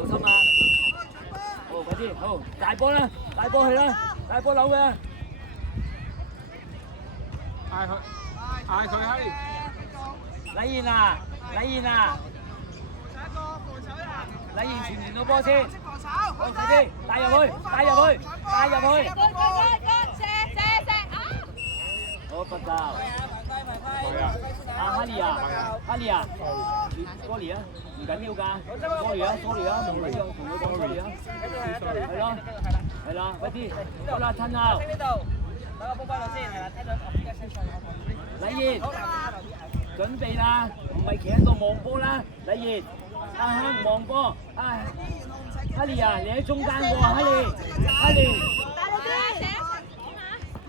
留心啊！好，快啲，好，大波啦，大波去啦，大波扭嘅。嗌佢，嗌佢閪！禮賢啊，禮賢啊！禮賢傳完個波先，好快啲，帶入去，帶入去，帶入去。好，不夠。係啊。哈利啊，哈利啊，你過嚟啊，唔緊要㗎，過嚟啊，過嚟啊，唔緊要，同佢講過嚟啊，係咯，係啦，快啲，好啦，趁後。等個波翻落先，係啦，聽到禮賢，準備啦，唔係企喺度望波啦，禮賢，阿亨望波，哈利啊，你喺中間喎，哈利，哈利，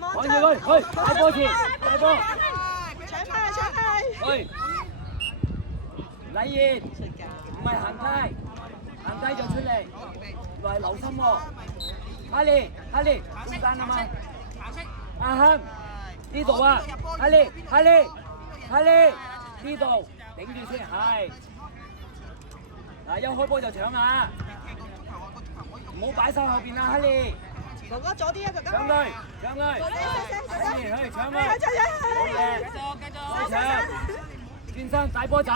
趕住佢，去，大波前，大波。去，禮賢，唔係行街，行街就出嚟，來留心喎。哈利，哈利，中間啊嘛。阿亨，呢度啊，哈利，哈利，哈利，呢度頂住先，係。嗱，一開波就搶啊！唔好擺晒後邊啊，哈利。哥哥左啲啊，哥哥。搶佢，搶佢，去搶佢，好嘢，繼續搶，轉身大波走，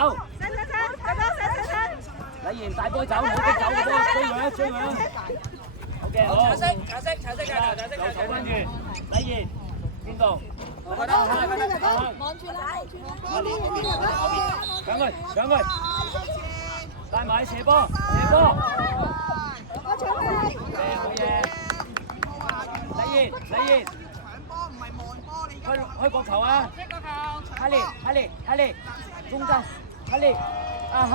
禮賢大波走，冇得走嘅波，追佢啊，追佢啊 ，OK 好，橙色，又走翻轉，禮賢邊度？望住啦，搶佢，搶佢，帶埋射波，射波，好嘢。禮賢，開個球啊！哈利，中間，哈利，阿亨，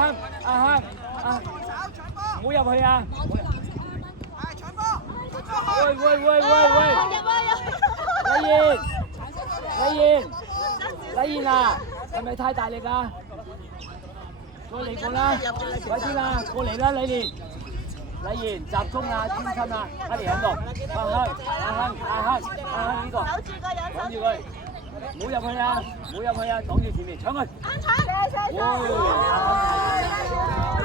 唔好入去啊！喂，禮賢啊，係咪太大力啊？再嚟過啦，快啲啦，過嚟啦，禮賢。禮賢集中啊，專心啊，哈利喺度，阿亨呢個，擋住佢，唔好入去啊，擋住前面，搶佢，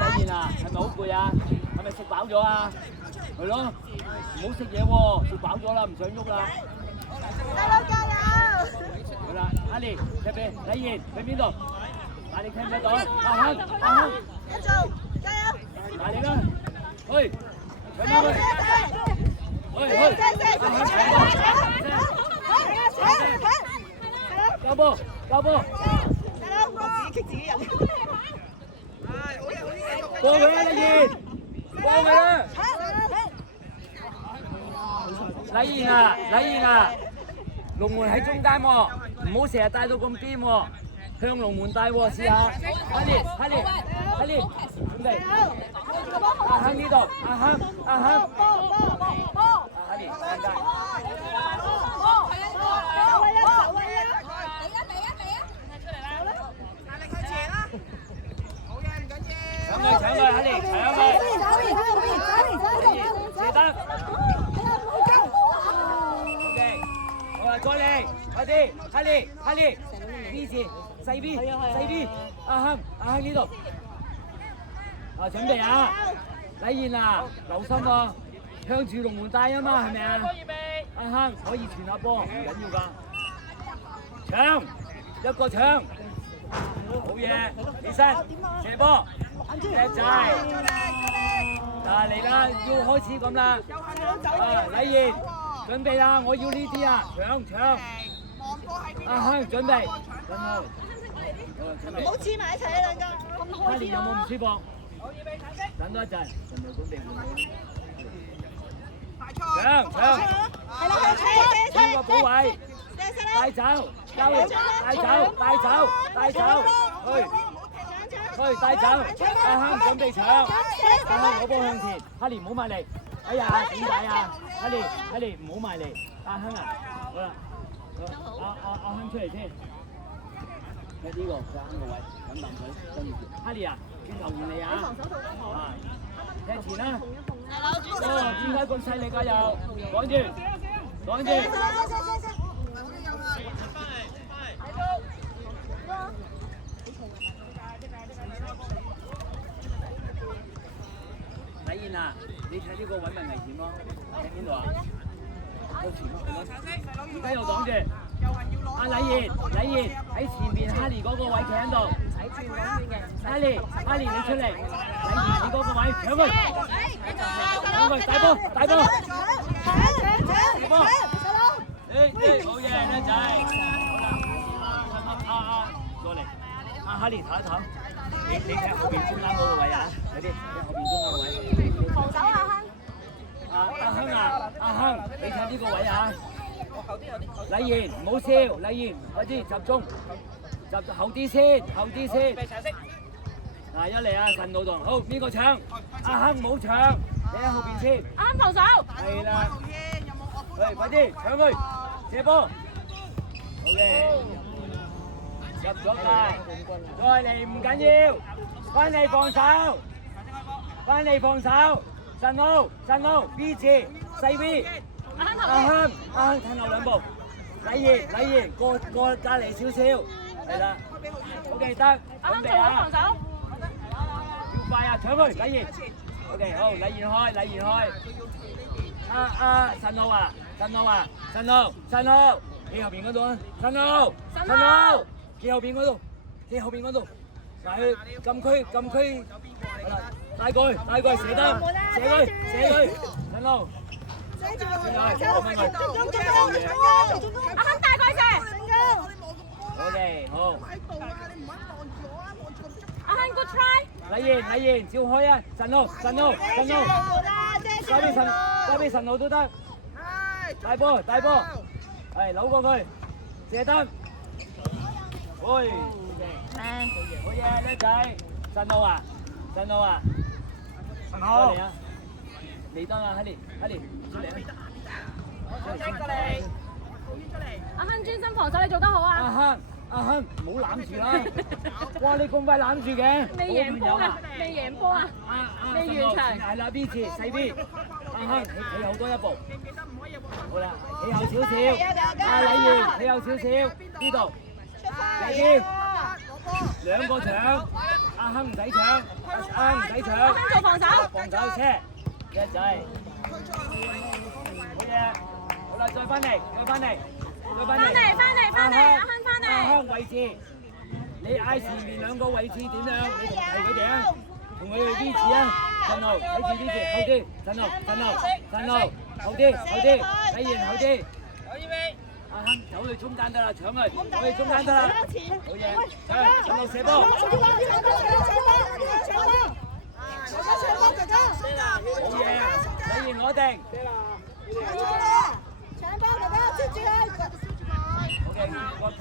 禮賢啊，係咪好攰啊？係咪食飽咗啊？係咯，唔好食嘢喎，食飽咗啦，唔想喐啦。大佬加油！好啦，哈利，踢俾禮賢，去邊度？大力聽唔聽到？阿亨，一做，加油！大力啦！去，搶翻佢！交波！自己入。過佢啦，禮賢！過佢啦！禮賢啊！龍門喺中間喎，唔好成日帶到咁邊喎，向龍門帶喎，試下。哈利，準備。阿亨呢度，阿亨，哈利，大家。搶佢，哈利，搶佢。射得。OK， 好啦，再嚟，快啲，哈利 ，B 字，細 B，阿亨呢度。啊，準備啊！禮賢啊，留心喎，向住龍門帶啊嘛，係咪啊？阿亨可以傳下波，唔緊要㗎。搶，一個搶，好嘢，起身，射波，叻仔。嗱嚟啦，要開始咁啦。禮賢，準備啦，我要呢啲啊，搶。阿亨準備，唔好黐埋一齊啊，兩個。哈利有冇唔舒服？等多一陣，準備準備。搶！邊個補位？帶走，去帶走。阿亨準備搶，阿亨攞波向前，哈利唔好埋嚟。哎呀，點解啊？哈利唔好埋嚟。阿亨啊，好啦，阿亨出嚟先。呢個阿亨個位，揾啖水，跟住哈利啊！轉頭換你啊！踢前啦！哦，點解咁犀利㗎又？趕住！禮啊，你睇呢個位咪危險咯，喺邊度啊？個前而家又擋住。阿禮賢喺前邊，哈利嗰個位企喺度。哈利你出嚟，禮賢你嗰個位搶佢，大波！大波！好嘢，靚仔！過嚟，哈利唞一唞，你睇後邊中間嗰個位啊，嗰啲喺後邊中間個位。防守阿亨，你睇呢個位啊！禮賢唔好笑，禮賢快啲集中，後啲先。嗱，一嚟啊，神老洞，好邊個搶？阿亨唔好搶，你喺後邊先。阿亨防守。係啦，喂，快啲搶佢，射波。好嘅，入咗界，再嚟唔緊要，翻嚟防守，神路 B 字細 V。阿亨褪後兩步，禮賢過隔離少少，係啦，好記得，準備啊！要快啊，搶佢，禮賢 ，OK， 好，禮賢開，神路，企後邊嗰度啊，神路，企後邊嗰度，嗱去禁區，係啦，帶過去，射佢，神路。阿亨大概射。OK， 好。阿亨 good try。禮賢照開啊！神路，交俾神路都得。大波，係扭過佢，射得。喂，好嘢，叻仔！神路啊！好嚟啊！嚟得啦，哈利出嚟啊！阿亨專心防守，你做得好啊！阿亨，唔好攬住啦！哇，你咁快攬住嘅，未贏波啊！未完場。係啦 B 字細 B， 阿亨企後多一步。好啦，企後少少。阿禮賢企後少少，呢度。嚟啲，兩個搶，阿亨唔使搶，阿亨唔使搶。阿亨做防守。防守車，叻仔。好嘢，好啦，再翻嚟，翻嚟，阿亨翻嚟。阿亨位置，你嗌前面兩個位置點樣？你同佢哋啊，同佢哋 B 字啊，神路睇住 B 字，後啲，神路，後啲，禮賢後啲。阿亨走去中間得啦，搶佢，走去中間得啦。好嘢，神路射波。好嘢，禮賢攞定。搶波哥哥，接住佢。好嘅，國球。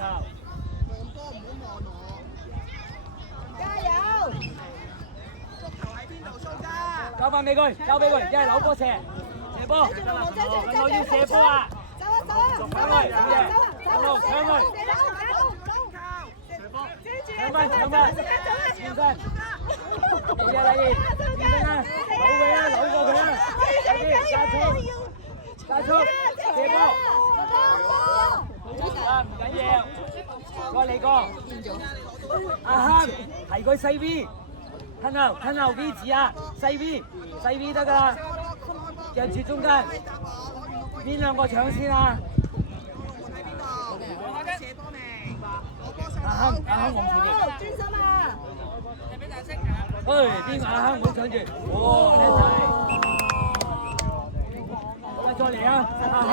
加油！交翻俾佢，一係扭波射波，我要射波啊！仲翻去，好嘢，搶佢，搶翻，轉身，好嘢，禮賢，轉身啊，扭過佢啊，加速，射波，唔緊要，過嚟個，阿亨提佢細 V。吞後 V 字啊，細 V 得㗎啦，夾住中間，邊兩個搶先啊？阿亨往前面，專心啊！邊個阿亨唔好搶住？哇，叻仔！好啦，再嚟啊！阿亨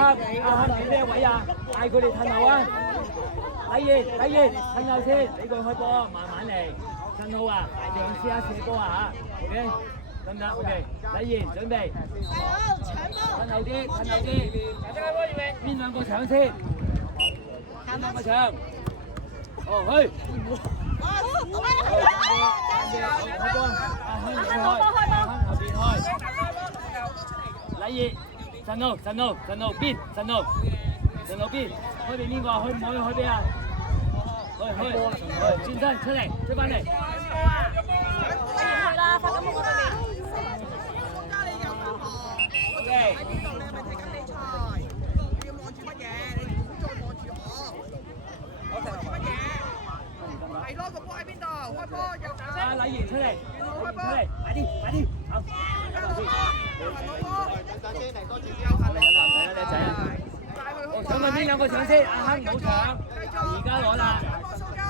喺咩位啊？嗌佢哋褪後啊！禮賢褪後先，俾佢開波，慢慢嚟。真好啊！大定試下射波啊嚇 ，OK， 得唔得 ？OK， 禮賢準備，褪後啲，邊兩個搶先？邊兩個搶？哦，去！開波，阿亨後邊開，禮賢，神路邊，開俾邊個？開唔可以開俾啊？去，轉身出嚟，追翻嚟。去啦，發緊夢嗰邊。OK。喺邊度？你係咪睇緊比賽？你要望住乜嘢？你唔好再望住我。望住乜嘢？係咯，個波喺邊度？開波右手。禮賢出嚟，快啲！搶問邊兩個搶先？阿亨冇搶，而家攞啦，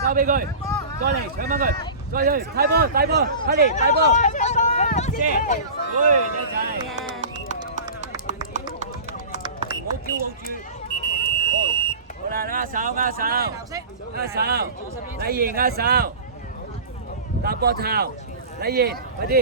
交俾佢，再嚟搶翻佢，再去大波大波，快啲大波，射，喂，叻仔，唔好驕傲住，好啦，握手握手握手，禮賢握手，搭膊頭，禮賢快啲。